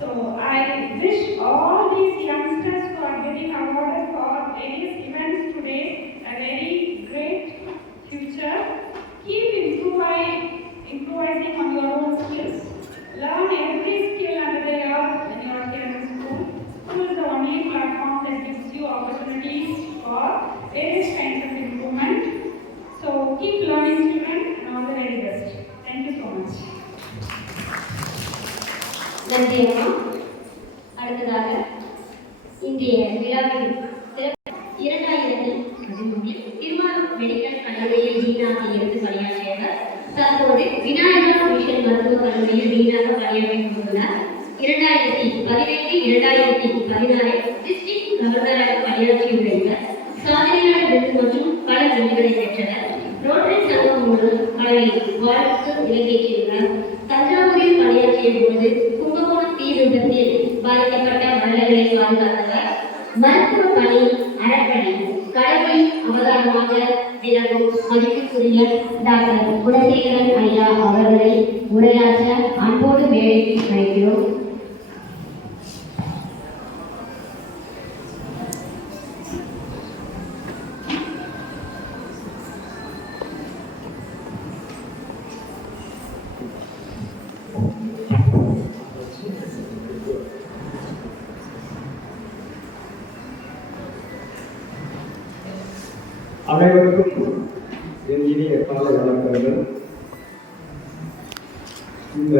So I wish all these youngsters who are getting awarded for various events today a very great future. Keep improvising on your own skills. Learn every skill under the earth when you are here in school. School is the only platform that gives you opportunities for various kinds of improvement. So keep learning, children, and all the very best. Thank you so much. நன்றி அம்மா. அடுத்ததாக இன்றைய விழாவில் 2013 Thirumal medical கல்லூரியில் டீனாக இருந்து பணியாற்றியவர். தற்போது Vinayaka mission மருத்துவக் கல்லூரியில் டீனாக பணியாற்றி கொண்டுள்ளார். 2015-2016 டிஸ்ட்ரிக்ட் கவர்னராக பணியாற்றியுள்ள இவர் சாதனையாளர் விருது மற்றும் பல விருதுகளை பெற்றவர். ரோட்டரி சங்கம் மூலம் அவரை வாழ்த்து விலகேற்றியுள்ளார். தஞ்சாவூரில் பணியாற்றிய போது கும்பகோணம் தீ விபத்தில் பாதிக்கப்பட்ட மனிதர்களை பாதுகாத்தவர். மருத்துவ பணி அறப்பணி கடமை அவதாரமாக விளங்கும் மதிப்புக்குரிய டாக்டர் குணசேகரன் ஐயா அவர்களை உரையாற்ற அன்போடு மேடைக்கு அழைக்கிறோம். அனைவருக்கும் என் இனிய காலை வணக்கங்கள். இந்த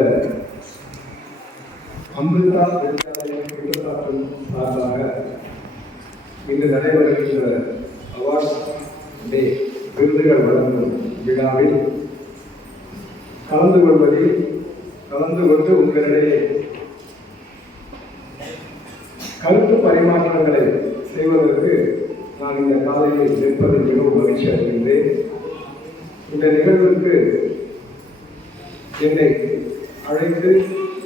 அமிர்தா வித்யாலயம் குற்றச்சாட்டு சார்பாக இங்கு நடைபெறுகின்ற அவார்ட் டே விருதுகள் வழங்கும் விழாவில் கலந்து கொண்டு உங்களிடையே கருத்து பரிமாற்றங்களை செய்வதற்கு நான் இந்த காலையில் நிற்பதில் மிகவும் மகிழ்ச்சி அடைகின்றேன். இந்த நிகழ்வுக்கு என்னை அழைத்து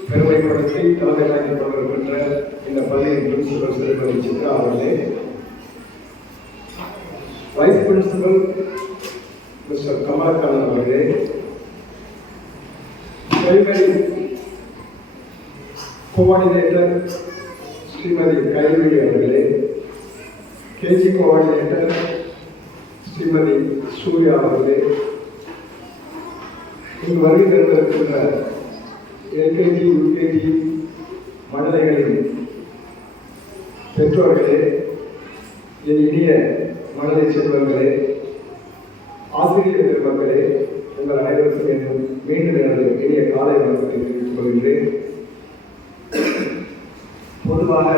பெருமைப்படுத்தி தலைமை தாங்கி கொண்டிருக்கின்ற இந்த பள்ளியின் பிரின்சிபல் திருமதி சித்ரா அவர்களே, வைஸ் பிரின்சிபல் மிஸ்டர் கமலக்கண்ணன் அவர்களே, பிரைமரி கோஆர்டினேட்டர் ஸ்ரீமதி கைவிழி அவர்களே, கேஜி கோஆர்டினேட்டர் ஸ்ரீமதி சூர்யா அவர்களே, இங்கு வருகை தந்திருக்கின்ற எல்கேஜி யூகேஜி மழலைகளின் பெற்றோர்களே, என் இனிய மழலை செல்வங்களே, ஆசிரியர் பெருமக்களே, உங்கள் அனைவருக்கும் என்னும் மீண்டும் எனது இனிய காலை வணக்கத்தை தெரிவித்துக் கொள்கின்றேன். பொதுவாக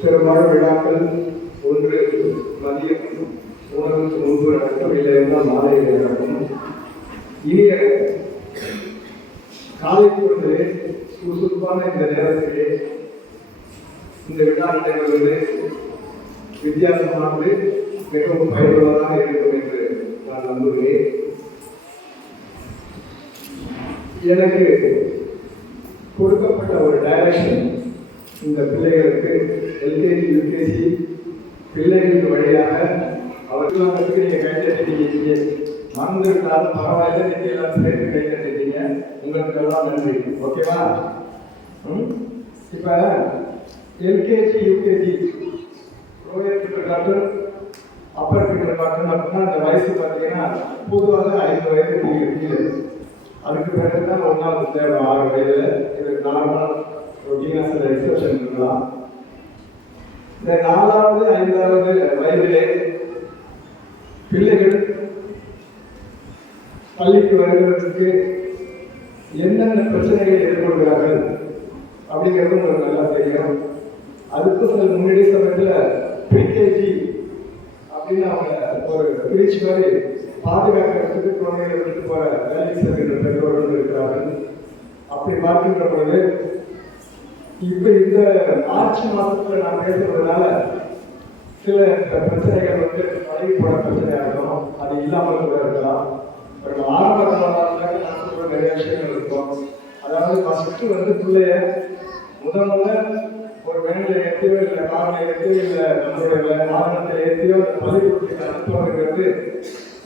பெரும்பாலும் விழாக்கள் ஒன்று மதியம் உணவுக்கு முன்பு நடக்கும், இல்லை என்றால் மாலையில் நடக்கும். இனிய காலை பொழுது சுறுசுறுப்பான இந்த நேரத்திலே இந்த விழா நடைபெறுவது வித்தியாசமானது, மிகவும் பயனுள்ளதாக இருக்கும் என்று நான் நம்புகிறேன். எனக்கு கொடுக்கப்பட்ட ஒரு டைரக்ஷன், இந்த பிள்ளைகளுக்கு எல்கேஜி யூகேஜி பிள்ளைகளுக்கு வழியாக அவர்களுக்கு நீங்கள் கைத்தட்டிட்டீங்க, மறந்துவிட்டாலும் பரவாயில்ல, நீங்கள் எல்லாம் சேர்த்து கைத்தட்டிட்டீங்க, உங்களுக்கு எல்லாம் நன்றி. ஓகேவா? இப்போ LKG UKG lower kindergarten upper kindergarten அப்படின்னா அந்த வயசு பார்த்தீங்கன்னா பொதுவாக 5 வயது கீழே. அதுக்கு பிறகு தான் 1வது தேவை 6 வயதில். இது நார்மல் ரொட்டீனாக சில எக்ஸப்ஷன் இருக்கலாம். இந்த 4வது 5வது வயதிலே பிள்ளைகள் பள்ளிக்கு வருவதற்கு என்னென்ன பிரச்சனைகளை எதிர்கொள்கிறார்கள் அப்படிங்கிறது உங்களுக்கு நல்லா தெரியும். அதுக்கு சில முன்னாடி சமயத்தில் ப்ரீகேஜி அப்படின்னு அவங்க ஒரு பிரிச்சு மாதிரி பாதுகாக்கிறதுக்கு குழந்தைகளை விட்டு போற வேலைக்கு செல்கின்ற பெற்றோர்கள் இருக்கிறார்கள். அப்படி பார்க்கின்ற பொழுது இப்ப இந்த மார்ச் மாதத்துல நான் பேசுறதுனால சில பிரச்சனைகள் பழகி போன பிரச்சனையா இருக்கும், அது இல்லாமல் கூட இருக்கலாம். ஆரம்ப காலத்தில் நான் சொல்ற நிறைய விஷயங்கள் இருக்கும். அதாவது ஃபர்ஸ்ட் பிள்ளைய முதல்ல ஒரு வேனில் ஏற்றியோ இல்லை காரில் ஏற்றியோ இல்லை நம்மளுடைய வாகனத்தில் ஏற்றியோ பள்ளிக்கூடத்துக்கு அனுப்புவதுங்கிறது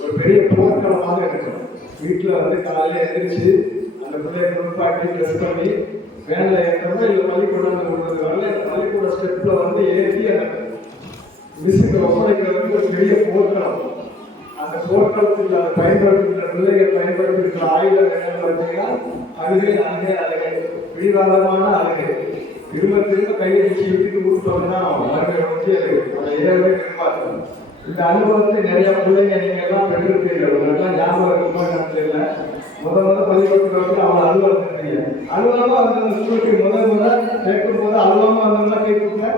ஒரு பெரிய போர்க்களமாக இருக்கும். வீட்டில் காலையில் எழுந்திரிச்சு அந்த பிள்ளைய குளிப்பாட்டி ட்ரெஸ் பண்ணி வேன்ல ஏற்றமோ இல்லை பள்ளிக்கூடம் விடுறதுனால பள்ளிக்கூட ஸ்டெப்ல வந்து ஏற்றி அந்த மிஸ்ஸுக்கு ஒப்படைக்கிறதுக்கு ஒரு பெரிய போர்க்களம். அந்த போர்க்களத்தில் அதை பயன்படுத்துகிற பிள்ளைகள் பயன்படுத்துகிற ஆயுதம் என்னன்னு பார்த்தீங்கன்னா அழுகை அழுகை பிடிவாதமான அழுகை. திரும்ப திரும்ப கையை வச்சு விட்டுட்டு கூப்பிட்டோம்னா மறுபடியும் வச்சு அதை ஏறவே நிற்பாங்க. இந்த அனுபவத்தை நிறைய பிள்ளைங்க நீங்க எல்லாம் பெற்றிருப்பீர்கள். உங்களெல்லாம் ஞாபகம் இருக்குமா தெரியல. முதல்ல பள்ளிக்கூடத்தில் வந்து அவன் அலுவலகம் இருந்தீங்க. அலுவலமா அந்த ஸ்கூலுக்கு முதல் கேட்கும் போது அலுவலமா வந்தோம்னா கேட்குங்க.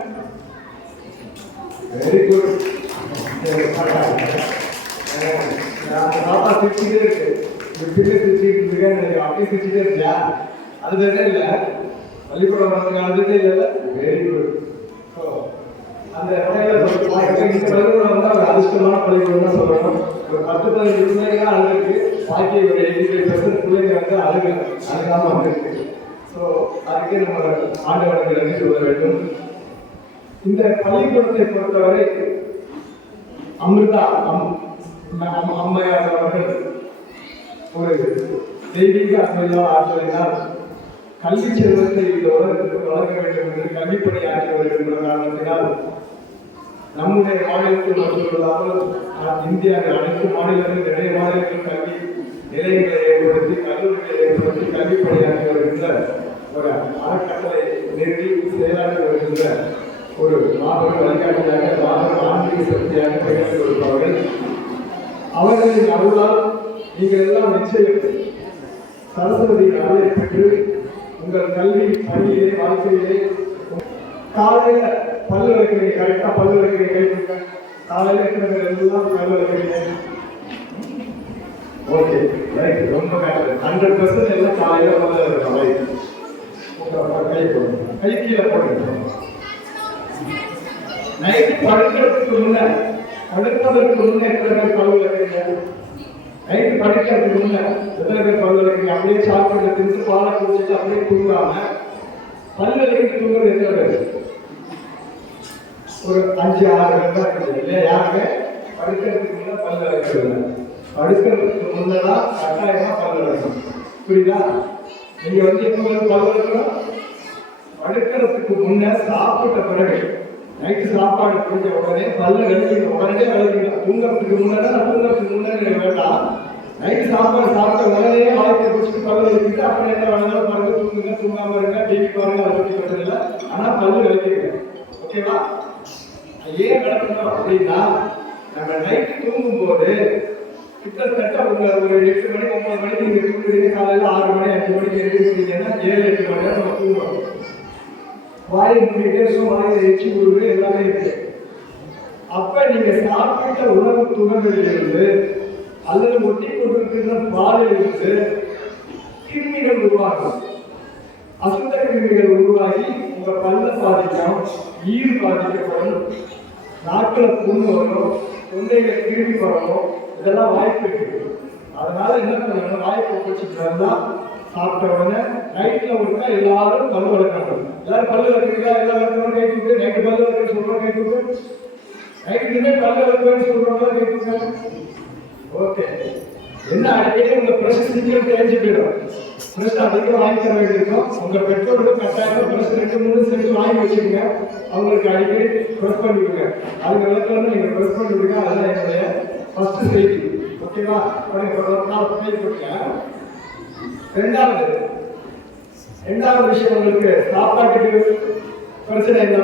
Very good. பாப்பா சிரிச்சுட்டே இருக்கு. இப்படியே சிரிச்சுட்டு இருக்கேன். அப்படியே சிரிச்சுட்டே இருக்கியா? அது வேற இல்லை. பள்ளிக்கூடம் வந்ததுக்கு இல்லை. Very good. அந்த பள்ளிக்கூடம் வந்து ஒரு அதிர்ஷ்டமான பள்ளிக்கூடம் தான் சொல்லணும். ஒரு 10-15 பிள்ளைங்க அழுதுக்கு பாக்கி ஒரு 85% பிள்ளைங்க வந்து அழுகாம வந்துருக்கு. ஸோ அதுக்கே நம்ம ஆண்டவனுக்கு நன்றி சொல்ல வேண்டும். இந்த பள்ளிக்கூடத்தை பொறுத்தவரை அமிர்தா அம்மையார் அவர்கள் ஒரு தெய்வீக ஆற்றலினால் கல்வி செல்வத்தை இந்த உலகத்திற்கு வழங்க வேண்டும் என்று கல்விப்பணி ஆற்றி வருகின்ற காரணத்தினால் நம்முடைய மாநிலத்தில் மட்டுமல்லாமல் இந்தியாவில் அனைத்து மாநிலங்களில் நிறைய மாநிலங்கள் கல்வி நிலையங்களை ஏற்படுத்தி கல்லூரிகளை ஏற்படுத்தி கல்வி பணியாற்றி வருகின்ற ஒரு அறக்கட்டளை நிறுவி செயலாற்றி வருகின்ற ஒரு மாபெரும் வழிகாட்டியாக மாபெரும் ஆன்மீக சக்தியாக திகழ்ந்து கொடுப்பவர்கள். அவர்களின் அருளால் நீங்கள் எல்லாம் நிச்சயம் சரஸ்வதி அருளை பெற்று உங்கள் கல்வி பணியிலே வாழ்க்கையிலே காலையில பல்லு வைக்கிறீங்க. கரெக்டா பல்லு வைக்கிறீங்க. கை காலையில இருக்கிறவங்க எல்லாம் பல்லு வைக்கிறீங்க. Okay right. ரொம்ப 100% எல்லாம் காலையில பல்லு வைக்கிறோம். கை போடுங்க. கை கீழே போடுங்க. நைட்டு படுக்கிறதுக்கு முன்னே எத்தனை பேர் பல்லு வைக்கிறீங்க? நைட்டு படிக்கிறதுக்கு முன்ன எத்தனை பேர் பல்லு வைக்கிறீங்க? அப்படியே சாப்பிட்டு தின்று பாலை குடிச்சிட்டு அப்படியே தூங்காம பல்லு வைக்கிட்டு தூங்குறது எத்தனை பேர்? ஒரு 5-6 பேர் தான் இருக்குது இல்லையா? யாருமே படிக்கிறதுக்கு முன்ன பல்லு வைக்கிறது. படுக்கிறதுக்கு முன்னதான் கட்டாயமா பல்லு வைக்கணும். புரியுதா? நீங்க வந்து எப்போ பல்லு வைக்கணும்? படுக்கிறதுக்கு முன்ன சாப்பிட்ட பிறகு நைட்டு சாப்பாடு குடிச்ச உடனே பல்ல கழிக்கணும். உடனே கழிக்கணும். தூங்கறதுக்கு முன்னாடி வேண்டாம். நைட்டு சாப்பாடு சாப்பிட்ட உடனே வாழ்க்கை குடிச்சிட்டு பல்லு கழிக்கிட்டு அப்புறம் என்ன வேணாலும் பாருங்க, தூங்குங்க, தூங்காம இருங்க, டிவி பாருங்க, அதை பற்றி பிரச்சனை இல்லை. ஆனா பல்லு கழிக்கிறேன். ஓகேவா? ஏன் நடக்கணும் அப்படின்னா நம்ம நைட்டு தூங்கும் போது கிட்டத்தட்ட உங்க ஒரு 8 மணி 9 மணிக்கு நீங்க தூங்குறீங்க. காலையில 6 மணி 5 மணிக்கு எழுந்திருக்கீங்கன்னா 7-8 மணி நேரம் நம்ம தூங்குறோம். வாயை மூடிட்டே வாயில எச்சி விடுவது எல்லாமே இருக்கு. அப்ப நீங்க சாப்பிட்ட உணவு துகள்களிலிருந்து அல்லது ஒட்டி கொண்டிருக்கிற பாலிலிருந்து கிருமிகள் உருவாகும். அசுத்த கிருமிகள் உருவாகி உங்க பல்ல பாதிக்கும், ஈர் பாதிக்கப்படும், நாக்கில் புண்ணு வரும், தொண்டையில கிருமி வரணும். இதெல்லாம் வாய்ப்பு இருக்கு. அதனால என்ன பண்ணணும்? வாய்ப்பு வச்சுட்டு சாப்பிட்ட உடனே நைட்ல ஒருக்கா எல்லாரும் பல்லு வளர்க்கணும். எல்லாரும் பல்லு வளர்க்குறீங்களா? எல்லாம் வளர்க்கணும். கை தூக்கு. நைட்டு பல்லு வளர்க்க சொல்றோம். கை தூக்கு. நைட்டுமே பல்லு வளர்க்கணும்னு சொல்றோம்ல. கை தூக்கு. ஓகே. என்ன அடிக்கடி உங்க பிரஷ் சீக்கிரம் தெரிஞ்சு போயிடும். பிரஷ் அதிகம் வாங்கி தர வேண்டியிருக்கும். உங்க பெற்றோர்கள் கட்டாயம் பிரஷ் 2-3 செட் வாங்கி வச்சுக்கோங்க. அவங்களுக்கு அடிக்கடி ப்ரெஸ் பண்ணிவிடுங்க. அது வளர்க்கணும். நீங்க ப்ரெஸ் பண்ணி விடுங்க. அதுதான் என்னுடைய ஃபர்ஸ்ட் செய்தி. ஓகேவா? ரெண்டாவது விஷயம், உங்களுக்கு சாப்பாட்டுக்கு பிரச்சனை இல்லை.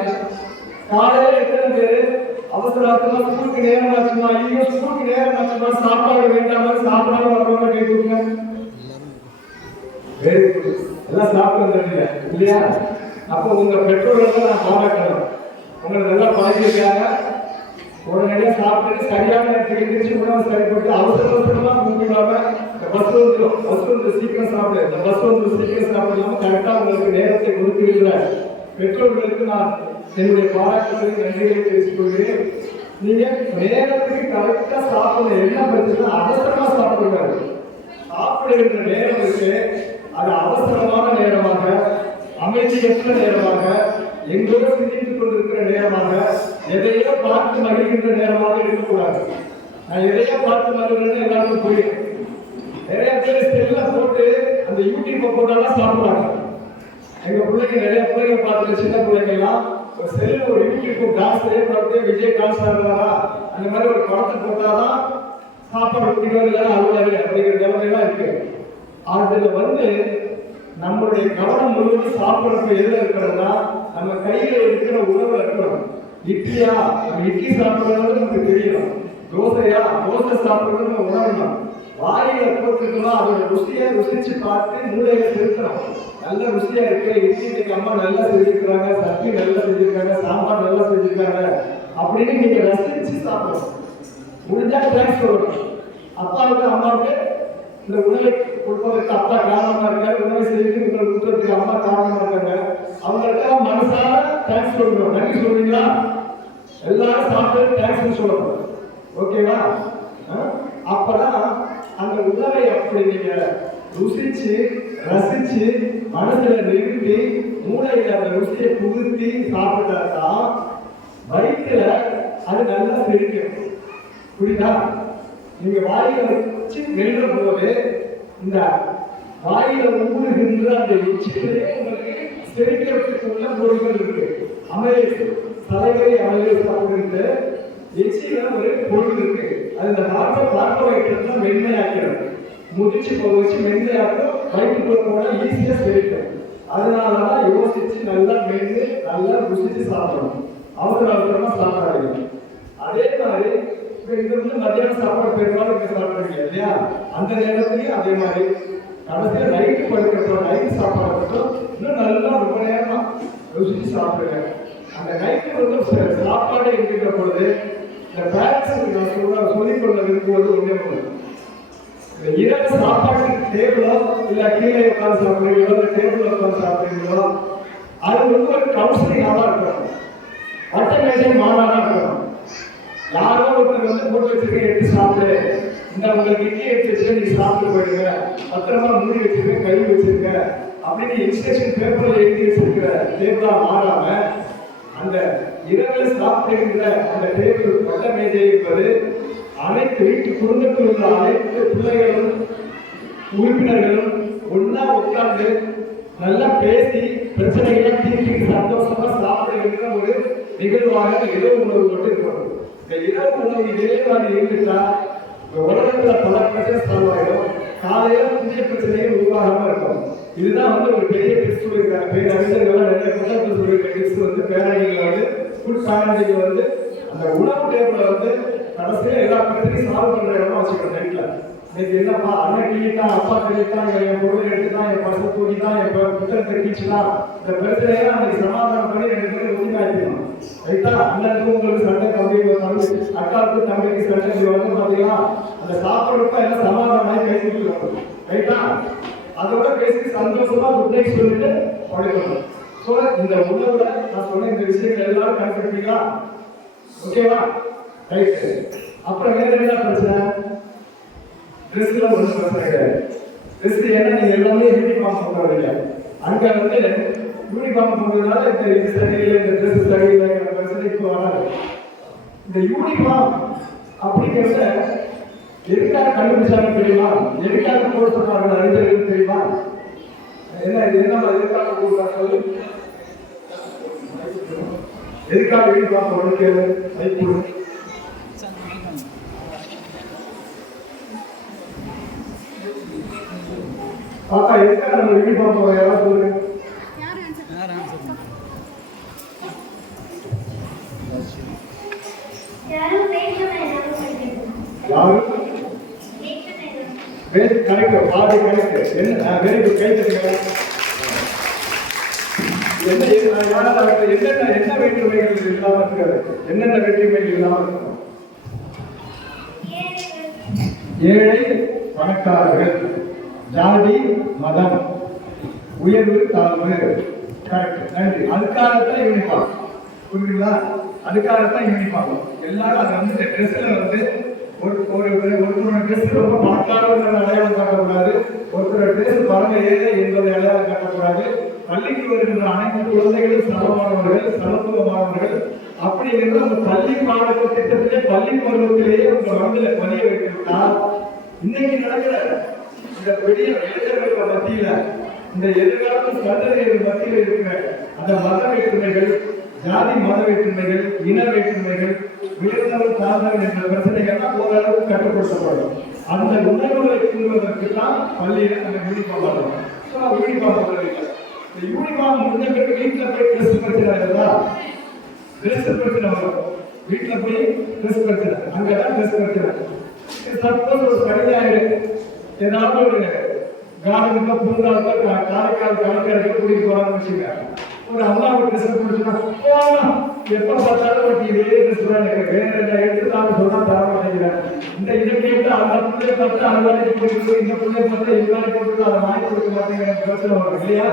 காலையில எத்தனை பேர் அவசரமா ஸ்கூலுக்கு நேரம் ஆச்சுமா, ஐயோ ஸ்கூலுக்கு நேரம் ஆச்சுமா, சாப்பாடு வேண்டாம சாப்பிடாம வரவங்க கை கொடுங்க. எல்லாம் சாப்பிட்டு வந்துடுங்க இல்லையா? அப்போ உங்க பெற்றோர்கள் நான் பாராட்டணும். உங்களை நல்லா பழகிருக்காங்க. உடனடியாக சாப்பிட்டு சரியான நேரத்துக்கு எந்திரிச்சு உணவு சரிப்பட்டு அவசரமா தூங்கிடாம பஸ் வந்து சீக்கிரம் சாப்பிடு. இந்த பஸ் வந்து சீக்கிரம் சாப்பிடாம கரெக்டா உங்களுக்கு நேரத்தை கொடுத்துருக்கிற பெற்றோர்களுக்கு நான் என்னுடைய பாராட்டுகளை நன்றிகளை தெரிவித்துக் கொள்கிறேன். நீங்க நேரத்துக்கு கரெக்டா சாப்பிடணும். என்ன பிரச்சனை? அவசரமா சாப்பிடுவாரு. சாப்பிடுகின்ற நேரம் இருக்கு, அது அவசரமான நேரமாக, அமைதியற்ற நேரமாக, எங்கோ சிந்தித்துக் கொண்டிருக்கிற நேரமாக, எதையோ பார்த்து மகிழ்கின்ற நேரமாக இருக்கக்கூடாது. நான் எதையோ பார்த்து மகிழ்கிறேன்னு எல்லாருக்கும் புரியும். நிறைய பேர் செல்ல போட்டு அந்த யூடியூப்பை போட்டாலும் சாப்பிடுறாங்க. எங்க பிள்ளைங்க நிறைய பிள்ளைங்க பார்த்துட்டு சின்ன பிள்ளைங்க எல்லாம் ஒரு செல்ல ஒரு யூடியூப் டான்ஸ் பார்த்து விஜய் டான்ஸ் ஆடுறாரா அந்த மாதிரி ஒரு படத்தை போட்டாதான் சாப்பாடு குடிக்கிறது அலுவலக அப்படிங்கிற நிலைமையெல்லாம் இருக்கு. அதுல வந்து நம்மளுடைய கவனம் முழுவதும் சாப்பிட்றப்ப எதுல இருக்கிறதுனா நம்ம கையில இருக்கிற உணவுல இருக்கணும். இட்லியா நம்ம இட்லி சாப்பிடுறது நமக்கு தெரியணும், தோசையா தோசை சாப்பிடுறது நம்ம உணரணும். வாயில போட்டுருக்கணும், அதோட ருசியை ருசிச்சு பார்த்து மூளையில செலுத்தணும். நல்ல ருசியா இருக்கு, இட்லி இன்னைக்கு அம்மா நல்லா செஞ்சிருக்கிறாங்க, சட்னி நல்லா செஞ்சிருக்காங்க, சாம்பார் நல்லா செஞ்சிருக்காங்க அப்படின்னு நீங்க ரசிச்சு சாப்பிடணும். முடிஞ்சா தேங்க்ஸ் சொல்லணும். அப்பாவுக்கு அம்மாவுக்கு இந்த உணவை கொடுப்பதற்கு அப்பா காரணமா இருக்காரு, உணவை செய்து உங்களை கொடுக்கறதுக்கு அம்மா காரணமா இருக்காங்க. அவங்களுக்கு மனசார தேங்க்ஸ் சொல்லணும். நன்றி சொல்றீங்களா? எல்லாரும் சாப்பிட்டு தேங்க்ஸ் சொல்லணும். ஓகேவா? அப்பதான் அந்த உணவை அப்படி நீங்க ருசிச்சு ரசிச்சு மனசுல நிறுத்தி மூளையில அந்த ருசியை புகுத்தி சாப்பிட்டாதான் வயிற்றுல அது நல்லா செழிக்கும். புரியுதா? நீங்க வாயில வச்சு வெல்ற போது இந்த வாயில ஊறுகின்ற அந்த எச்சிலே உங்களுக்கு செழிக்கிறதுக்கு உள்ள பொருட்கள் இருக்கு. அமலேஸ் தலைவரை அமலேஸ் அப்படின்ட்டு எச்சில ஒரு பொருள் இருக்கு. அது இந்த கார்போஹைட்ரேட் மென்மையாக்கிறது, முதிச்சு போக வச்சு மென்மையாக்கும், வயிற்றுக்குள்ள போனா ஈஸியா செழிக்கும். அதனாலதான் யோசிச்சு நல்லா மென்று நல்லா ருசிச்சு சாப்பிடணும். அவசரமா சாப்பிடாதீங்க. அதே மாதிரி இது வந்து மத்தியானம் சாப்பாடு பெரும்பாலும் இங்க சாப்பிடுறீங்க இல்லையா, அந்த நேரத்துலயும் அதே மாதிரி கடைசியா நைட்டு படுக்கிறோம், நைட்டு சாப்பாடு இன்னும் நல்லா ரொம்ப நேரம் ருசிச்சு சாப்பிடுங்க. அந்த நைட்டு வந்து சாப்பாடு இருக்கிற பொழுது இந்த பேரண்ட்ஸுக்கு நான் சொல்லிக்கொள்ள விரும்புவது ஒன்றே ஒன்று, இந்த இரவு சாப்பாடு டேபிளோ இல்ல கீழே உட்காந்து சாப்பிடுறீங்களோ இல்ல டேபிள் உட்காந்து சாப்பிடுறீங்களோ அது வந்து ஒரு கவுன்சிலிங்காக தான் இருக்கணும், ஆட்டோமேட்டிக் மாறாக இருக்கணும். யாரோ ஒருத்தர் வந்து போட்டு வச்சிருக்க எடுத்து சாப்பிடு, இந்த உங்களுக்கு இட்லி எடுத்து வச்சுக்க நீங்க சாப்பிட்டு போயிடுங்க, பத்திரமா மூடி வச்சிருக்க கழுவி வச்சிருக்க அப்படின்னு இன்ஸ்ட்ரக்ஷன் பேப்பர்ல எழுதி வச்சிருக்கிற டேபிளா மாறாம அந்த இரவுல சாப்பிடுகின்ற அந்த டேபிள் பட்ட மேஜை என்பது அனைத்து வீட்டு குடும்பத்தில் உள்ள அனைத்து பிள்ளைகளும் உறுப்பினர்களும் ஒன்னா உட்கார்ந்து நல்லா பேசி பிரச்சனைகளை தீர்த்து சந்தோஷமா சாப்பிடுகின்ற ஒரு நிகழ்வாக இரவு உணவு கொண்டு இருக்கணும். இந்த இரவு உணவு இதே மாதிரி இருந்துட்டா உலகத்துல பல பிரச்சனை சால்வ் ஆயிடும், காலையில புதிய பிரச்சனைகள் உருவாகாம இருக்கும். இதுதான் வந்து ஒரு பெரிய டிப்ஸ் சொல்லியிருக்காங்க. பேரறிஞர்கள் நிறைய புத்தகத்தில் சொல்லியிருக்க டிப்ஸ் வந்து பேரணிகள் வந்து ஃபுட் பேரண்டிகள் வந்து அந்த உணவு டேபிள வந்து கடைசியா எல்லா பிரச்சனையும் சால்வ் பண்ற இடமா வச்சுக்கணும். நைட்ல இன்னைக்கு என்னப்பா அண்ணன் கிளித்தான், அப்பா கிளித்தான், என் பொருள் எடுத்துதான், என் பசு தூக்கிதான், என் புத்தகத்தை கிழிச்சுதான், இந்த பிரச்சனையெல்லாம் அன்னைக்கு சமாதானம் பண்ணி ரெண்டு பேரும் ஒதுக்காய்க்கணும். ரைட்டா? அண்ணனுக்கு உங்களுக்கு சண்டை, தம்பி அக்காவுக்கு தம்பிக்கு சண்டை வந்து பாத்தீங்கன்னா அந்த சாப்பிட்றப்ப எல்லாம் சமாதானம் கை கொடுக்கணும். ரைட்டா? அதோட பேசி சந்தோஷமா குட் நைட் சொல்லிட்டு படுக்கணும். ஸோ இந்த உணவுல நான் சொன்ன இந்த விஷயங்கள் எல்லாரும் கண்டுபிடிப்பீங்களா? ஓகேவா? ரைட். அப்புறம் வேற என்ன பிரச்சனை? ட்ரெஸ்ல ஒன்றும் பிரச்சனை கிடையாது. ட்ரெஸ் ஏன்னா நீங்க எல்லாமே யூனிஃபார்ம் போடுறீங்க. அங்க வந்து யூனிஃபார்ம் போடுறதுனால இந்த சரியில்லை, இந்த ட்ரெஸ் சரியில்லைங்கிற பிரச்சனை இப்போ வராது. இந்த யூனிஃபார்ம் அப்படிங்கிறத எதுக்காக கண்டுபிடிச்சாங்க தெரியுமா? எதுக்காக போட சொன்னார்கள் அறிஞர்கள் தெரியுமா? என்ன எதுக்காக போடுறாங்க? எதுக்காக யூனிஃபார்ம் போடுறது? பாப்பா எதுக்காக நம்ம யூனிஃபார்ம் போடுறோம்? யாராவது சொல்லுங்க. யாரும் கரெக்ட், பாடி கரெக்ட். என்ன வெரி குட், கை தட்டுங்க. என்ன வேற்றுமைகள் இல்லாம இருக்காது? என்னென்ன வேற்றுமைகள் இல்லாம இருக்கணும்? ஏழை பணக்காரர்கள், ஜாதி மதம், உயர்வு தாழ்வு. கரெக்ட், நன்றி. அதுக்காகத்தான் யூனிஃபார்ம். புரியுதுங்களா? அதுக்காகத்தான் யூனிஃபார்ம். எல்லாரும் அது வந்து ட்ரெஸ்ல வந்து ஒருத்தரோட ட்ரெஸ் ரொம்ப பணக்காரர்கள் அடையாளம் காட்டக்கூடாது, ஒருத்தரோட ட்ரெஸ் பரவ ஏழை என்பதை அடையாளம் காட்டக்கூடாது. பள்ளிக்கு வருகின்ற அனைத்து குழந்தைகளும் சமமானவர்கள், சமத்துவமானவர்கள் அப்படிங்கிறது அந்த பள்ளி பாடத்த திட்டத்திலே பள்ளி பருவத்திலேயே உங்க மனதில பதிய வைத்திருந்தால் இன்னைக்கு நடக்கிற இந்த பெரிய இளைஞர்களுக்கு மத்தியில இந்த எதிர்காலத்தில் சந்ததிகள் மத்தியில் இருக்கிற அந்த மத வேற்றுமைகள், ஜாதி மத வேற்றுமைகள், இன வேற்றுமைகள், உயர்ந்தவர் தாழ்ந்தவர் என்ற பிரச்சனைகள்லாம் ஓரளவுக்கு கட்டுப்படுத்தப்படும். அந்த உணர்வுகளை தூண்டுவதற்கு தான் பள்ளியில் அந்த யூனிஃபார்ம் வரும். யூனிஃபார்ம் வரவில்லை. இந்த யூனிஃபார்ம் முடிஞ்ச பிறகு வீட்டில் போய் ட்ரெஸ் பிரச்சனை இருந்தா ட்ரெஸ் பிரச்சனை வரும். வீட்டில் போய் ட்ரெஸ் பிரச்சனை, அங்கதான் ட்ரெஸ் பிரச்சனை. சப்போஸ் ஒரு சரியாக ஏதாவது ஒரு கார்டனுக்கு பூங்காவுக்கு காரைக்கால் கடற்கரைக்கு கூட்டிட்டு போறான்னு வச்சுங்க. ஒரு அம்மாவுக்கு ட்ரெஸ் பிடிச்சுன்னா எப்ப பார்த்தாலும் ஒரு இதே ட்ரெஸ் தான் எனக்கு வேற எடுத்துதான் சொன்னா தர மாட்டேங்கிறேன். இந்த இதை கேட்டு அந்த பிள்ளைய பார்த்து அந்த வேலைக்கு போயிட்டு இந்த பிள்ளைய பார்த்து இந்த வேலைக்கு போட்டு அதை வாங்கி கொடுக்க மாட்டேங்கிற பிரச்சனை வரும் இல்லையா?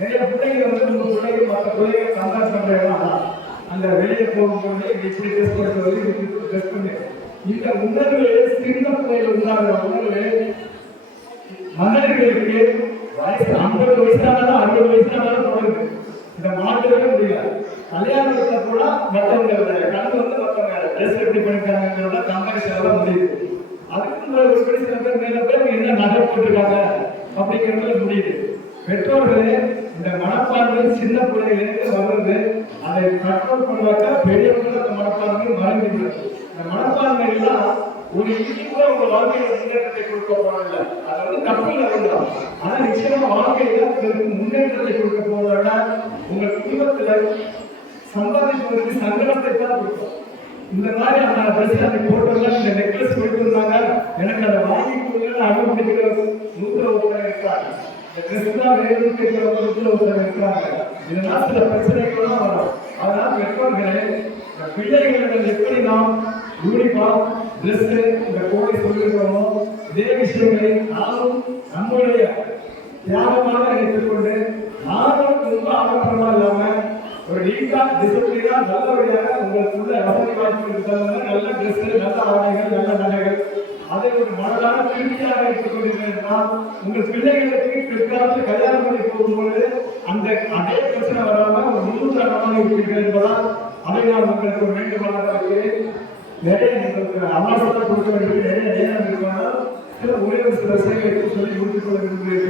நிறைய பிள்ளைங்க வந்து உங்க பிள்ளைங்க மற்ற பிள்ளைங்க கம்பேர் பண்றேன்னா அந்த வெளியே போகும்போது இப்படி ட்ரெஸ் பண்ணுறது இப்படி ட்ரெஸ் பண்ணு. இந்த உணர்வு சின்ன பிள்ளைகள் உண்டாகிற உணர்வு மனிதர்களுக்கு வயசு 50 வயசானாலும் 60 வயசானாலும் தொடருது. இந்த மாற்றவே முடியல. கல்யாணத்தை கூட மற்றவங்க கலந்து வந்து மற்றவங்க ட்ரெஸ் எப்படி பண்ணிருக்காங்கிறத கம்பேரிசன் முடியுது. அதுக்கு ஒரு சில பேர் மேல பேர் என்ன நகை போட்டிருக்காங்க அப்படிங்கிறதுல முடியுது. பெற்றோர்களே இந்த மனப்பான்மை சின்ன பிள்ளைகளுக்கு வர்றது அதை கண்ட்ரோல் பண்ணுவாங்க. பெரியவர்கள் அந்த மனப்பான்மை மறைஞ்சிடுது. இந்த மனப்பான்மை எல்லாம் ஒரு இனிப்புல உங்க வாழ்க்கையில முன்னேற்றத்தை கொடுக்க போறதில்ல. அது வந்து தப்பில் இருந்தாலும் ஆனா நிச்சயமா வாழ்க்கையில முன்னேற்றத்தை கொடுக்க போறத உங்க குடும்பத்துல சம்பாதிப்பதற்கு சங்கடத்தை தான் கொடுக்கும். இந்த மாதிரி அந்த ட்ரெஸ் அந்த போட்டோல இந்த நெக்லஸ் கொடுத்துருந்தாங்க, எனக்கு அதை வாங்கி கொடுங்க அனுமதிக்கிற நூற்ற ஒருத்தர் இருக்காங்க. இந்த ட்ரெஸ் தான் வேணும் கேட்கிற நூற்ற ஒருத்தர் இருக்காங்க. இதனால் சில பிரச்சனைகள்லாம் வரும். அதனால பெற்றோர்களே பிள்ளைகளிடம் எப்படி நாம் யூனிஃபார்ம் ட்ரெஸ் இந்த கோடை சொல்லிருக்கிறோமோ இதே விஷயங்களை நானும் நம்முடைய தியாகமாக நினைத்துக் கொண்டு நானும் ரொம்ப ஆடம்பரமா இல்லாம ஒரு நீட்டா டிசிப்ளினா நல்லபடியாக உங்களுக்குள்ள வசதி வாய்ப்புகளுக்கு தகுந்த நல்ல ட்ரெஸ், நல்ல ஆடைகள், நல்ல நகைகள் அதை ஒரு மனதான திருப்தியாக எடுத்துக் கொண்டிருந்தால் உங்கள் பிள்ளைகளுக்கு பிற்காலத்தில் கல்யாணம் பண்ணி போகும்போது அந்த அதே பிரச்சனை வராம ஒரு முன்னுதாரணமாக இருக்கிறீர்கள் என்பதால் அதை நான் உங்களுக்கு ஒரு வேண்டுகோளாக இருக்கிறேன். நிறைய உங்களுக்கு அவகாசத்தை கொடுக்க வேண்டியது நிறைய நேரம் இருப்பதால் சில ஒரே ஒரு சில விஷயங்களை சொல்லி முடித்துக் கொள்ள விரும்புகிற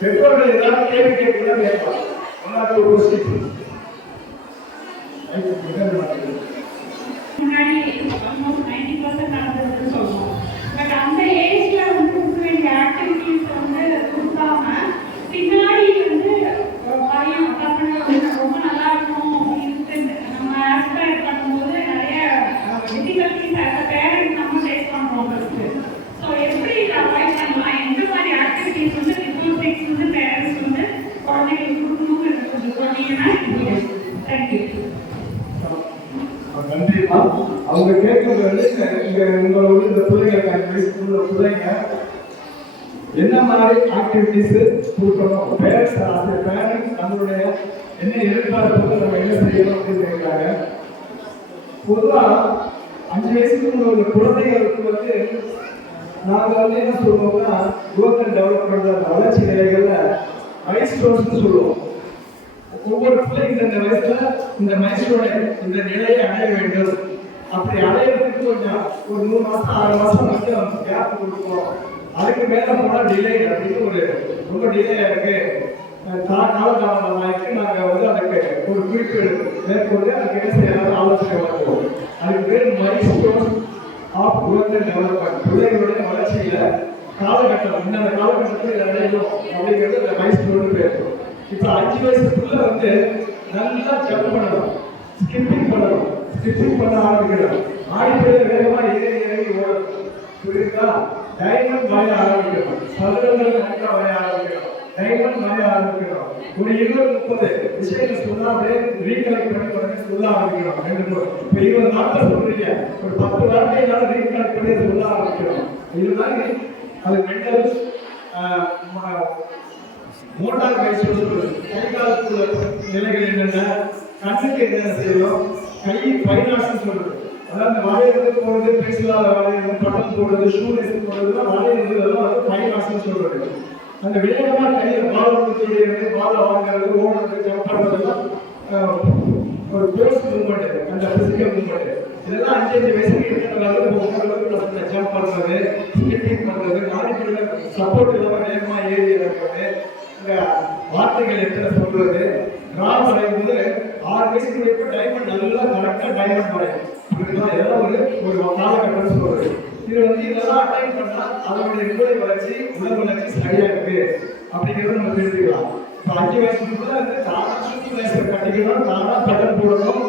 பெற்றோர்கள் ஏதாவது கேள்வி கேட்கலாம் கேட்பாங்க. முன்னாடி ஆல்மோஸ்ட் 90% நடந்ததுன்னு சொல்லுவோம். பட் அந்த ஏஜ்ல வந்து கொடுக்க வேண்டிய ஆக்டிவிட்டிஸ் வந்து கொடுக்காம பின்னாடி வந்து பையன் பசங்க ரொம்ப நல்லா இருக்கும் அப்படின்னு நம்ம ஆஸ்பயர் பண்ணும்போது நிறைய டிஃபிகல்டிஸ் ஆஸ் அ பேரண்ட் நம்ம ஃபேஸ் பண்றோம். ஸோ எப்படி அவாய்ட் பண்ணலாம், எந்த மாதிரி ஆக்டிவிட்டிஸ் வந்து பிஃபோர் 6 வந்து பேரண்ட்ஸ் வந்து குழந்தைகளுக்கு கொடுக்கணும்னு கொஞ்சம் சொன்னீங்கன்னா தேங்க்யூ. நன்றிமா. அவங்க கேட்கறது வந்து இங்க உங்களோட இந்த பிள்ளைங்க என்ன மாதிரி ஆக்டிவிட்டிஸ் கொடுக்கணும், பேரண்ட்ஸ் நம்மளுடைய என்ன எதிர்பார்ப்பு நம்ம என்ன செய்யணும் அப்படின்னு கேட்கிறாங்க. பொதுவா 5 வயசுக்கு உள்ள குழந்தைகளுக்கு வந்து நாங்க வந்து என்ன சொல்லுவோம்னா growth and development வளர்ச்சி நிலைகள்ல மைல்ஸ்டோன்ஸ் சொல்லுவோம். ஒவ்வொரு பிள்ளைங்க இந்த வயசுல இந்த மைல்ஸ்டோனை இந்த நிலையை அடைய வேண்டும். அப்படி அடையிறதுக்கு கொஞ்சம் ஒரு 3 மாசம் 6 மாசம் மட்டும் கேப் கொடுப்போம். அதுக்கு மேல போனா டிலே அப்படின்னு ஒரு ரொம்ப டிலே இருக்கு காலகாலமாயிருக்கு. நாங்க வந்து அதுக்கு ஒரு குறிப்பு மேற்கொண்டு அதுக்கு என்ன செய்யலாம் ஆலோசனை வழங்குவோம். அதுக்கு பேர் milestone of growth and development. பிள்ளைகளுடைய வளர்ச்சியில காலகட்டம் இந்த காலகட்டத்தில் அடையணும் அப்படிங்கிறது இந்த மைல்ஸ்டோன் பேர். இப்போ 5 வயசுக்குள்ள வந்து நல்லா ஜம்ப் பண்ணணும், ஸ்கிப்பிங் பண்ணணும். ஸ்கிப்பிங் பண்ண ஆரம்பிக்கணும். ஆடிப்படையில் வேகமா ஏறி ஓடணும். புரியுதா? டைமண்ட் வரைய ஆரம்பிக்கணும். சதுரங்கள் நல்லா வரைய ஆரம்பிக்கணும். டைமண்ட் வரைய ஆரம்பிக்கணும். ஒரு 20-30 விஷயங்கள் சொன்னா அப்படியே ரீகலெக்ட் பண்ணி சொல்ல ஆரம்பிக்கணும். இப்போ 20 நாட்கள் சொல்றீங்க, ஒரு 10 வார்த்தையினால ரீகலெக்ட் பண்ணி சொல்ல ஆரம்பிக்கணும். இதுதான் அது மென்டல் மோட்டார் மைல்ஸ்டோன். கை காலத்துள்ள நிலைகள் என்னென்ன, கண்ணுக்கு என்னென்ன செய்யணும், கை ஃபைனான்ஸ் சொல்றது. அதாவது வளையிறது போடுறது, பென்சிலால வளையிறது, பட்டன் போடுறது, ஷூ லேஸ் போடுறதுலாம் வளையிறது எல்லாம் வந்து ஃபைனான்ஸ் சொல்றது. அந்த வேகமா கையில பால் கொடுத்துறது, பால் வாங்குறது, ஓடுறது, ஜம்ப் பண்றதெல்லாம் ஒரு போஸ்ட் மூவ்மெண்ட், அந்த பிசிக்கல் மூவ்மெண்ட். இதெல்லாம் 5 வயசுக்கு இருக்கிற அளவுக்கு ஜம்ப் பண்றது, ஸ்கிப்பிங் பண்றது, நாடிக்குள்ள சப்போர்ட் இல்லாம வேகமா ஏறி இறங்குறது, இந்த வார்த்தைகள் எத்தனை சொல்றது, டிரா வரையும்போது 6 வயசுக்கு டைமண்ட் நல்லா கரெக்டா டைமண்ட் வரையும். இதெல்லாம் ஒரு காலகட்டம் சொல்றது. இது இதெல்லாம் அட்டைன் பண்ணா அதனுடைய மூளை வளர்ச்சி, உடல் வளர்ச்சி சரியா இருக்கு அப்படிங்கிறத நம்ம தெரிஞ்சுக்கலாம். இப்போ 5 வயசுக்குள்ள தானா சுற்றி வயசுல கட்டிக்கணும், தானா பட்டன் போடணும்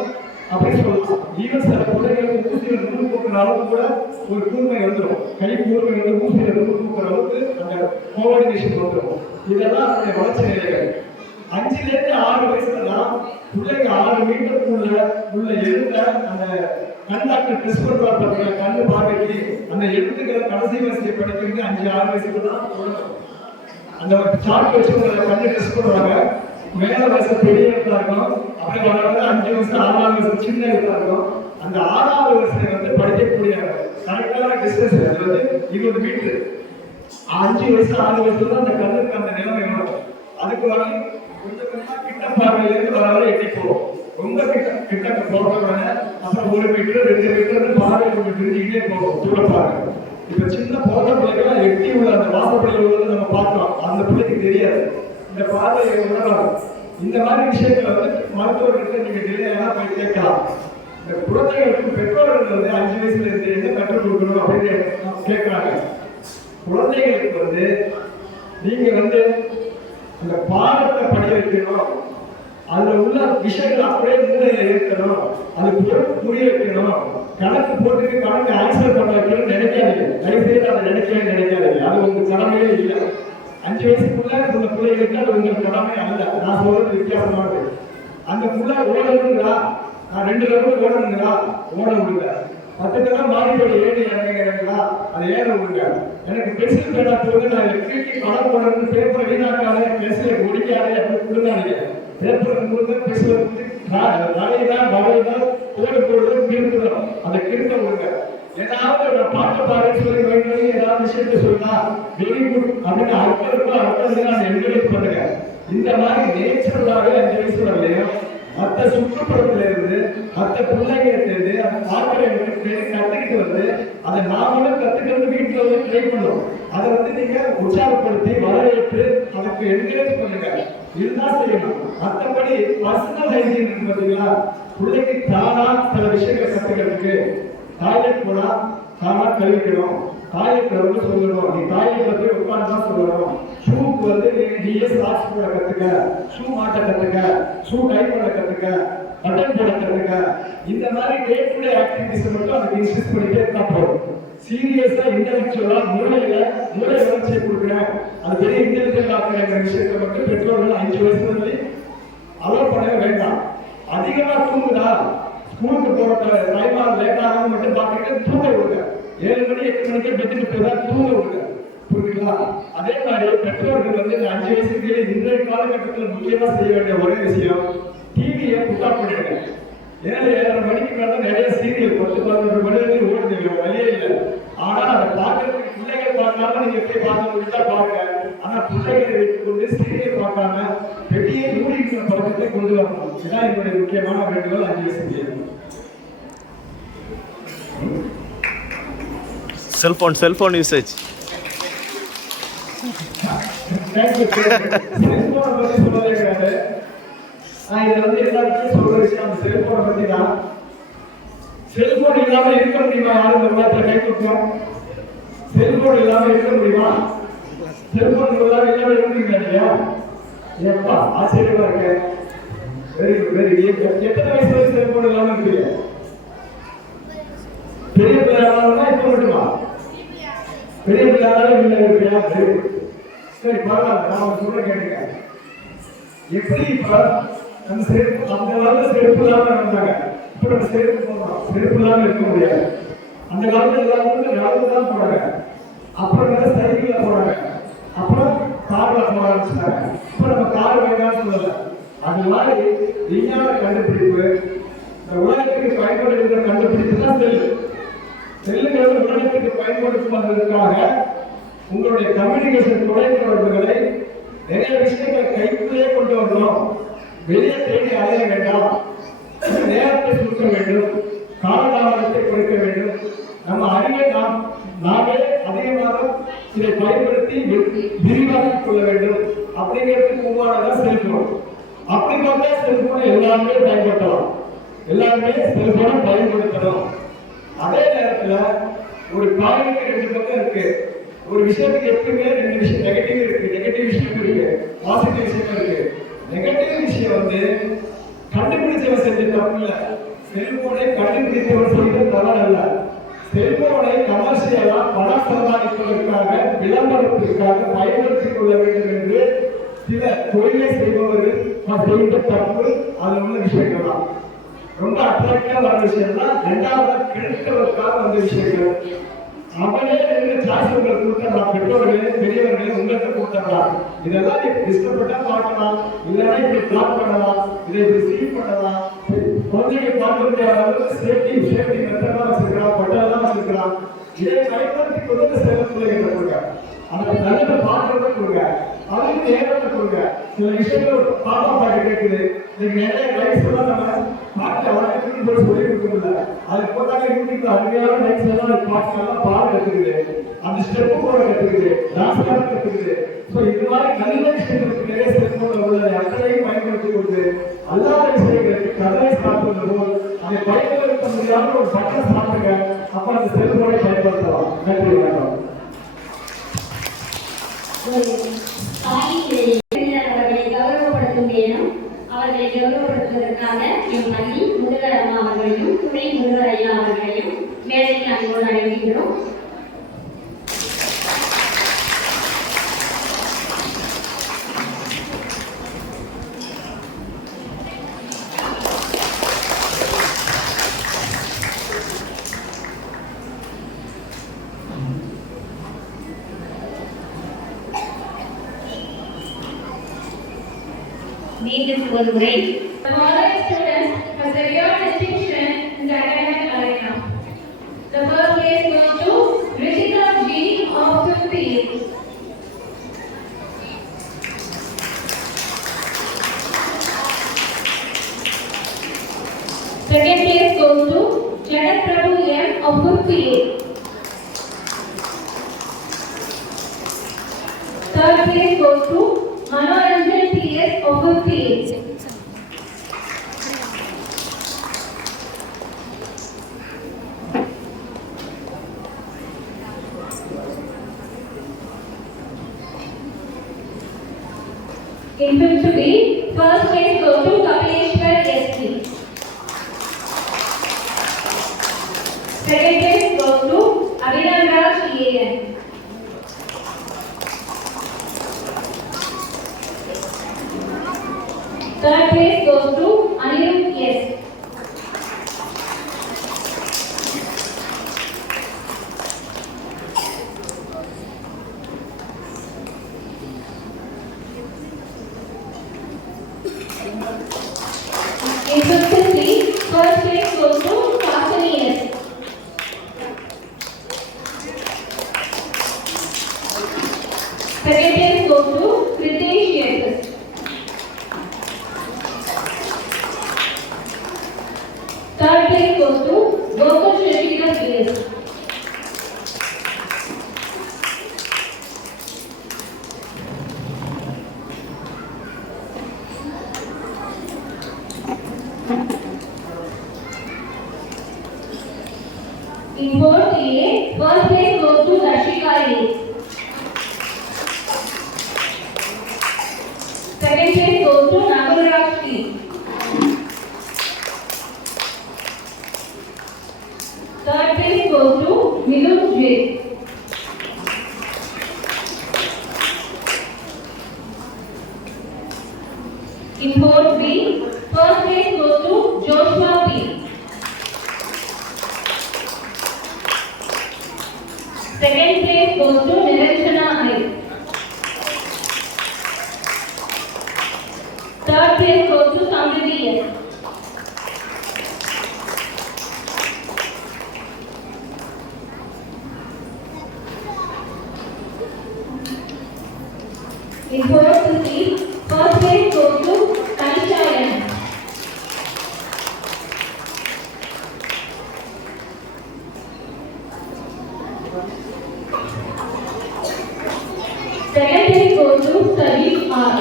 அப்படின்னு சொல்லலாம். ஈவன் சில பிள்ளைகளுக்கு ஊசியில நூறு போக்குற அளவுக்கு கூட ஒரு கூர்மை வந்துடும். கை கூர்மை வந்து ஊசியில நூறு போக்குற அளவுக்கு அந்த கோஆர்டினேஷன் வந்துடும். இதெல்லாம் அதனுடைய வளர்ச்சி நிலைகள். 5லேருந்து 6 வயசுலலாம் பிள்ளைங்க 6 மீட்டருக்குள்ள உள்ள எழுத்த அந்த கண்டாக்டர் டெஸ்ட் பண்றா பார்த்தீங்கன்னா கண்ணு பார்வைக்கு அந்த எழுத்துக்களை கடைசி வயசுல படிக்கிறது 5-6 வயசுல தான் தொடங்கும். அந்த சார்ட் வச்சு கண்ணு டெஸ்ட் பண்ணுவாங்க. மேல வயசு பெரிய எழுத்தா இருக்கும், அப்படியே வளர்ந்து 5 வயசு 6ஆவது வயசு சின்ன எழுத்தா இருக்கும். அந்த 6ஆவது வயசுல படிக்கக்கூடிய கரெக்டான டிஸ்டன்ஸ் அது 20 மீட்டர். 5 வயசு 6 வயசுல தான் அந்த கண்ணுக்கு அந்த நிலைமை வரும். அதுக்கு வர கொஞ்சம் கொஞ்சமா கிட்ட பார்வையிலேருந்து வர எட்டி போகும். ரொம்ப கிட்ட போகிறவங்க அப்புறம் 1 மீட்டர் 2 மீட்டர் பார்வை கொஞ்சம் பிரிஞ்சுக்கிட்டே போகும் தூர பார்வை. இப்ப சின்ன போட்ட பிள்ளைகள்லாம் எட்டி உள்ள அந்த வாசப்படியில் உள்ளது நம்ம பார்க்கலாம். அந்த பிள்ளைக்கு தெரியாது இந்த பார்வை உணராது. இந்த மாதிரி விஷயங்களை மருத்துவர்கிட்ட நீங்க டிலேயெல்லாம் போய் கேட்கலாம். இந்த குழந்தைகளுக்கு பெற்றோர்கள் 5 வயசுல இருந்து என்ன கற்றுக் கொடுக்கணும் அப்படின்னு கேட்கிறாங்க. குழந்தைகளுக்கு நீங்க அந்த பாடத்தை படிக்க வைக்கணும், அதுல உள்ள விஷயங்கள் அப்படியே மூளையில இருக்கணும், அது புரிய வைக்கணும். கணக்கு போட்டுட்டு கணக்கு ஆன்சர் பண்ண வைக்கணும்னு நினைக்காதீங்க. தயவுசெய்து அதை நினைக்காதீங்க. அது உங்க கடமையே இல்லை. 5 வயசுக்குள்ள உள்ள பிள்ளைகளுக்கு அது உங்க கடமை அல்ல. நான் சொல்றது வித்தியாசமானது. அந்த புள்ள ஓடணுங்களா, நான் 2 ரவுண்டு ஓடணுங்களா, ஓட விடுங்க. 10 தடவை மாறிப்படி ஏறி இறங்குறீங்களா, அதை ஏற விடுங்க. எனக்கு பென்சில் பேனா போது நான் கிரிக்கி படம் போடணும்னு பேப்பரை வீணாக்காத, பென்சிலை ஒடிக்காதே அப்படின்னு கொடுத்தாங்க. பேப்பர் கொடுத்து பென்சிலை வரைதான் போடுறது கிருத்தணும். அதை கிருத்த விடுங்க. ஏதாவது நான் பாட்டு பாருன்னு சொல்லி ஏதாவது விஷயத்த சொன்னா வெரி குட் அப்படின்னு அர்த்தம் நான் என்கரேஜ் பண்ணுங்க. இந்த மாதிரி நேச்சுரலாகவே 5 வயசு வரலையும் மற்ற சுற்றுப்புறத்துல இருந்து மற்ற பிள்ளைங்கிட்ட இருந்து அந்த பார்க்கல கத்துக்கிட்டு அதை நாமளும் கத்துக்கிறது வீட்டுல ட்ரை பண்ணுவோம். அதை நீங்க உற்சாகப்படுத்தி வரவேற்று அதுக்கு என்கரேஜ் பண்ணுங்க. இதுதான் செய்யணும். மற்றபடி பர்சனல் ஹைஜீன் இருக்கு பார்த்தீங்களா, பிள்ளைக்கு தானா சில விஷயங்களை கத்துக்கிறதுக்கு டாய்லெட் போனா தானா கழுவிக்கணும், டாய்லெட் சொல்லணும், நீ டாய்லெட் உட்காந்துதான் சொல்லணும். ஷூக்கு நீயே சாக்ஸ் போட கத்துக்க, ஷூ மாட்ட கத்துக்க, ஷூ டைப் பண்ண கத்துக்க, பட்டன் போட கத்துக்க. இந்த மாதிரி டே டு டே ஆக்டிவிட்டிஸ் மட்டும் அதுக்கு இன்ஸ்டிஸ் பண்ணிட்டே இருந்தா போதும். சீரியஸா இன்டெலெக்சுவலா மூளை வளர்ச்சியை கொடுக்குறேன், அது பெரிய இன்டெலிஜென்ட் ஆக்குற விஷயத்தை மட்டும் பெற்றோர்கள் 5 வயசுல அலோவ் பண்ணவே வேண்டாம். அதிகமா தூங்குதா, ஸ்கூலுக்கு போற டைமா லேட் ஆகும் மட்டும் பார்த்துட்டு தூங்க விடுங்க. 7 மணி 8 மணிக்கு பெற்றுட்டு போய் தூங்க விடுங்க. புரியுதுங்களா? அதே மாதிரி பெற்றோர்கள் இந்த 5 வயசுக்கு இன்றைய காலகட்டத்தில் முக்கியமா செய்ய வேண்டிய ஒரே விஷயம், டிவியை புக் ஆஃப் பண்ணிடுங்க. 7-7:30 மணிக்கு மேல நிறைய சீரியல் 10-11 மணி வரைக்கும் ஓடுது, வழியே இல்லை. ஆனா அதை பார்க்கறதுக்கு பிள்ளைகள் பார்க்காம நீங்க எப்படி பார்க்க முடிஞ்சா பாருங்க. ஆனா பிள்ளைகளை வைத்துக் கொண்டு சீரியல் பார்க்காம பெட்டியை மூடிக்கிற பழக்கத்தை கொண்டு வரணும். இதுதான் என்னுடைய முக்கியமான வேண்டுகோள் 5 வயசுக்கு. செல்போன் யூசேஜ் எல்லாருக்கும் சொல்ற விஷயம் அந்த செல்போனை பத்தி தான். செல்போன் இல்லாம இருக்க முடியுமா? யாரும் இந்த உலகத்துல கை கொடுக்கும். செல்போன் இல்லாம இருக்க முடியுமா? செல்போன் இல்லாம இருக்கீங்க இல்லையா? எப்பா ஆச்சரியமா இருக்க. Very good, very good. எத்தனை வயசுல செல்போன் இல்லாம இருக்கீங்க? பெரிய பிள்ளையானா இப்ப மட்டுமா? பெரிய பிள்ளையானாலும் இல்ல இருக்கியா? சரி பரவாயில்ல, நான் சொல்ல கேட்டுங்க. எப்படி இப்ப நம்ம செருப்பு அந்த காலத்துல செருப்பு இல்லாம இருந்தாங்க, இப்ப நம்ம செருப்பு போடுறோம், செருப்பு இல்லாம இருக்க முடியாது. அந்த காலத்துல எல்லாருக்கும் நடந்துதான் போறாங்க, அப்புறம் சைக்கிள்ல போறாங்க, அப்புறம் கார்ல போக ஆரம்பிச்சாங்க. இப்ப நம்ம கார் வேண்டாம்னு சொல்லல. அது மாதிரி விஞ்ஞான கண்டுபிடிப்பு, இந்த உலகத்துக்கு பயன்படுகிற கண்டுபிடிப்பு தான் செல்லு. செல்லுங்கிறது உலகத்துக்கு பயன்படுத்துவதற்காக உங்களுடைய கம்யூனிகேஷன் தொலைத்தொடர்புகளை நிறைய விஷயங்களை கைக்குள்ளே கொண்டு வரணும். வெளியே தேடி அலைய வேண்டாம், நேரத்தை சுருக்க வேண்டும், காலதாமதத்தை விரிவாக்கிக் கொள்ள வேண்டும் அப்படிங்கிறதுக்கு உருவானதான் செல்போன். அப்படி பார்த்தா செல்போனை எல்லாருமே பயன்படுத்தலாம், எல்லாருமே செல்போனை பயன்படுத்தணும். அதே நேரத்துல ஒரு காயினுக்கு ரெண்டு பக்கம் இருக்கு. ஒரு விஷயத்துக்கு எப்பவுமே ரெண்டு விஷயம் நெகட்டிவ் இருக்கு, நெகட்டிவ் விஷயம் இருக்கு, பாசிட்டிவ் விஷயம் இருக்கு. நெகட்டிவ் விஷயம் வந்து கண்டுபிடிச்சவன் செஞ்ச தப்பு இல்ல, செல்போனை கண்டுபிடித்தவன் செய்த தவறு அல்ல. செல்போனை கமர்ஷியலா பணம் சம்பாதிப்பதற்காக விளம்பரத்திற்காக பயன்படுத்திக் கொள்ள வேண்டும் என்று சில தொழிலை செய்பவர்கள் செய்த தப்பு. அதுல உள்ள விஷயங்கள் தான் ரொம்ப அட்ராக்டிவா வர விஷயம் தான். ரெண்டாவது கெடுக்கிறதுக்காக வந்த விஷயங்கள். அவனே ரெண்டு சாய்ஸ் உங்களுக்கு கொடுத்துடலாம், பெற்றோர்களே பெரியவர்களே உங்களுக்கு கொடுத்துடலாம். இதெல்லாம் நீ இஷ்டப்பட்டா பார்க்கலாம், இல்லைன்னா இப்படி பிளாக் பண்ணலாம், இதை இப்படி சீல் பண்ணலாம். குழந்தைங்க பார்க்கக்கூடிய அளவுக்கு சேஃப்டி மெத்தடா வச்சிருக்கலாம், பட்டெல்லாம் வச்சிருக்கலாம். இதை பயன்படுத்தி கொடுத்து சில பிள்ளைகளை கொடுங்க, அந்த நல்லதை பார்க்கறத கொடுங்க, அதுக்கு நேரத்தை கொடுங்க. சில விஷயங்கள் பாப்பா பாட்டு கேட்குது, நீங்க நிறைய லைஃப் எல்லாம் நம்ம பாட்டு வளர்க்கறதுக்கு போய் சொல்லி கொடுக்க முடியல. அது போட்டாங்க யூடியூப்ல அருமையான லைஃப் எல்லாம் பாட்டு எல்லாம் பாட கத்துக்குது, அந்த ஸ்டெப்பு போட கத்துக்குது, டான்ஸ் ஆட கத்துக்குது. ஸோ இது மாதிரி நல்ல விஷயங்களுக்கு நிறைய செல்போன்ல உள்ள அத்தனையும் பயன்படுத்தி கொடுத்து அல்லாத விஷயங்களுக்கு கதவை சாப்பிடுவது போல் அதை பயன்படுத்த முடியாத ஒரு பட்டம் சாப்பிடுங்க. அப்ப அந்த செல்போனை பயன்படுத்தலாம். நன்றி, வணக்கம். அவர்களை கௌரவப்படுத்தும் நேரம். அவர்களை கௌரவப்படுத்துவதற்காக என் பள்ளி முதல்வர் அம்மா அவர்களையும் துணை முதல்வர் ஐயா அவர்களையும் மேடையில் அன்போடு அழைக்கின்றோம். மீண்டும் ஒரு முறை The following students has a real distinction in the academic arena. The first place goes to Rishika G of 5th. Second place goes to Jagat Prabhu M of 5th. Third place goes to Manoranjan T.S. of 5th. In 5th B, first place goes to Kapileshwar S.P. Second place goes to Abhinam Raj E.A.N. Third place goes to Anirudh S. In 5th C, first place goes to Kasani S. Second place goes to Ritesh S. Third place goes to Gokul Shashikar B.S. In 4th A, first place goes to Darshika A. Second place goes to Nagaraj T. Third place goes to Milun J. In 4th B, first place goes to Joshua P. Second place goes to Niranjana I. Third place goes to Samriddhi S. In 4th C, first place goes to Kanisha N. Sajid R.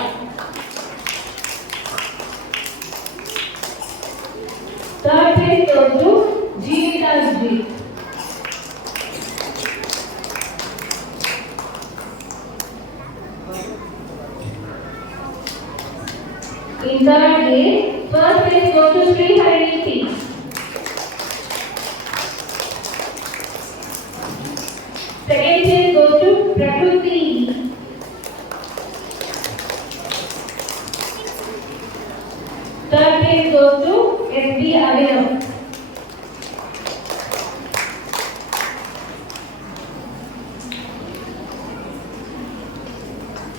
Third place goes to Jeevita G. In third grade, first place goes to Sri Harini P. Second place goes to Prakruti E. Third place goes to S.B. Avinav.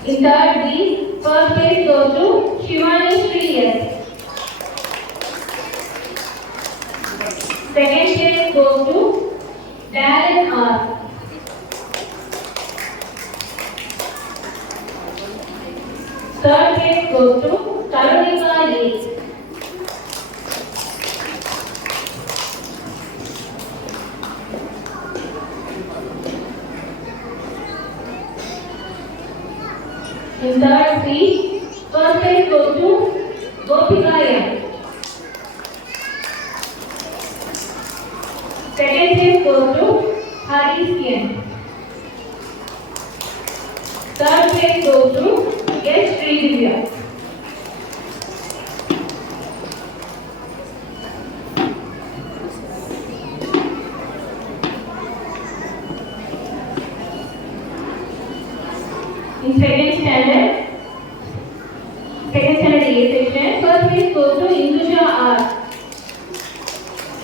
In third B, first place goes to Shivani Sri S. Second place goes to Darren R. Third place goes to Karunika A. In third C, first place goes to Gopika M. Second place goes to Haris N. Third place goes to S. Sridivya. In second standard A section, first place goes to Indusha R.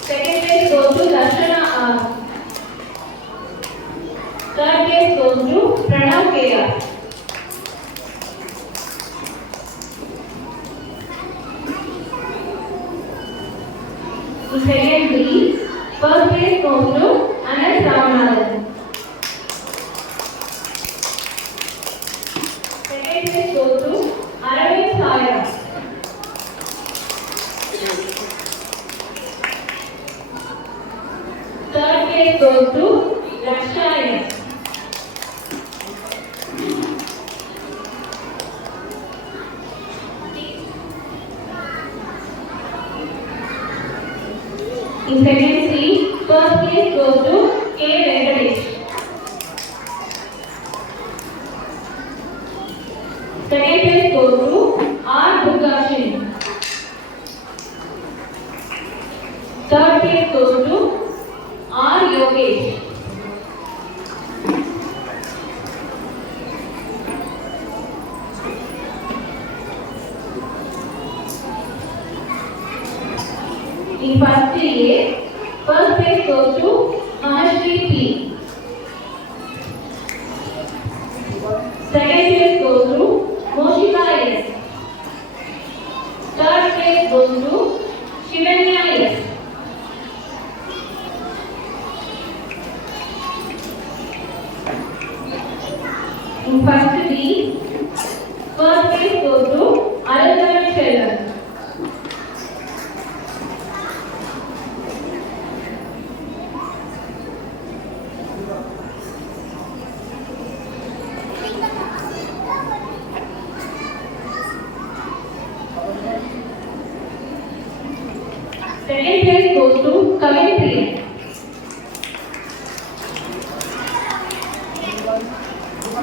Second place goes to Darshana R. Third place goes to Pranav KR. In second B, first place goes to Anand Ramanathan. Second place goes to Aravind Saya. Third place goes to Lakshaya. In second C, first place goes to K. Venkatesh. Second place goes to R. Durgashin. Third place goes to R. Yogesh. In first A, first place goes to Mahashri P. Second place goes to Moshika S. Third place goes to Shivanya S. In first B, first place goes to Aladharan Sheldon. Second place goes to Kavitri.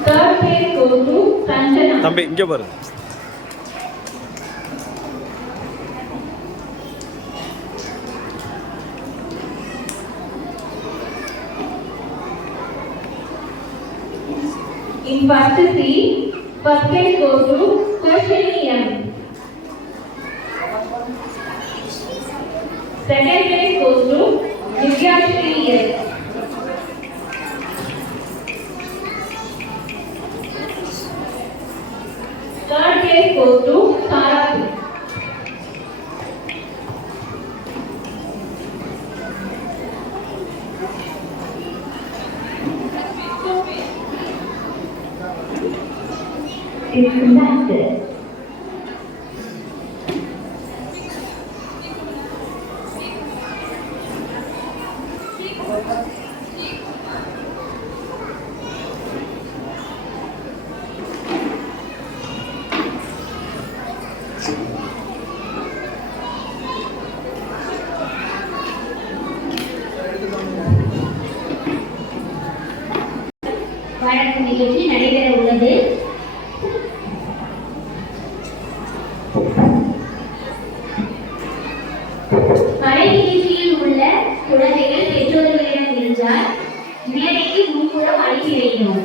Third place goes to Sanjana. தம்பி இங்க பாரு. In first C, first place goes to Koshini M. Second place goes to Divyashri S. Third place goes to Saratu. Disconnected. வழங்கும் நிகழ்ச்சி நடைபெற உள்ளது. கலை நிகழ்ச்சியில் உள்ள குழந்தைகள் பெற்றோர்களிடம் இருந்தால் மேடைக்கு முன்புறம் அனுப்பி வைக்கிறோம்.